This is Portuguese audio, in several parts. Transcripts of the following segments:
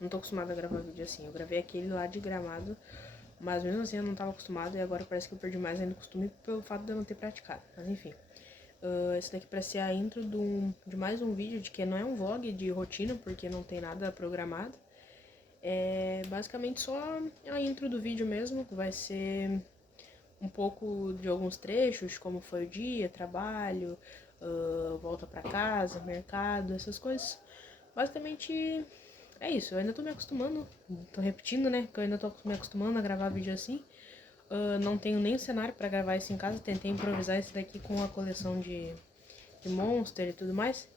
Não tô acostumada a gravar vídeo assim. Eu gravei aquele lá de Gramado, mas mesmo assim eu não tava acostumada e agora parece que eu perdi mais ainda o costume pelo fato de eu não ter praticado. Mas enfim. Esse daqui parece ser a intro de mais um vídeo, de que não é um vlog de rotina, porque não tem nada programado. É basicamente só a intro do vídeo mesmo, que vai ser um pouco de alguns trechos, como foi o dia, trabalho, volta pra casa, mercado, essas coisas. Basicamente é isso, eu ainda tô me acostumando, tô repetindo, né, que eu ainda tô me acostumando a gravar vídeo assim. Não tenho nem cenário pra gravar isso em casa, tentei improvisar esse daqui com a coleção de Monster e tudo mais.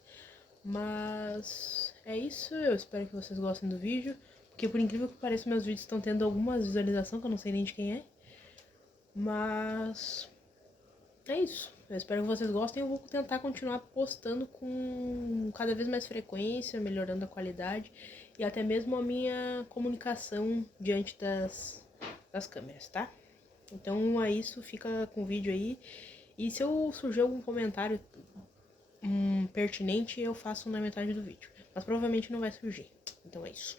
Mas é isso, eu espero que vocês gostem do vídeo, porque por incrível que pareça meus vídeos estão tendo algumas visualizações que eu não sei nem de quem é. Mas é isso, eu espero que vocês gostem. Eu vou tentar continuar postando com cada vez mais frequência, melhorando a qualidade e até mesmo a minha comunicação diante das câmeras, tá? Então é isso, fica com o vídeo aí. E se eu surgir algum comentário pertinente, eu faço na metade do vídeo. Mas provavelmente não vai surgir. Então é isso.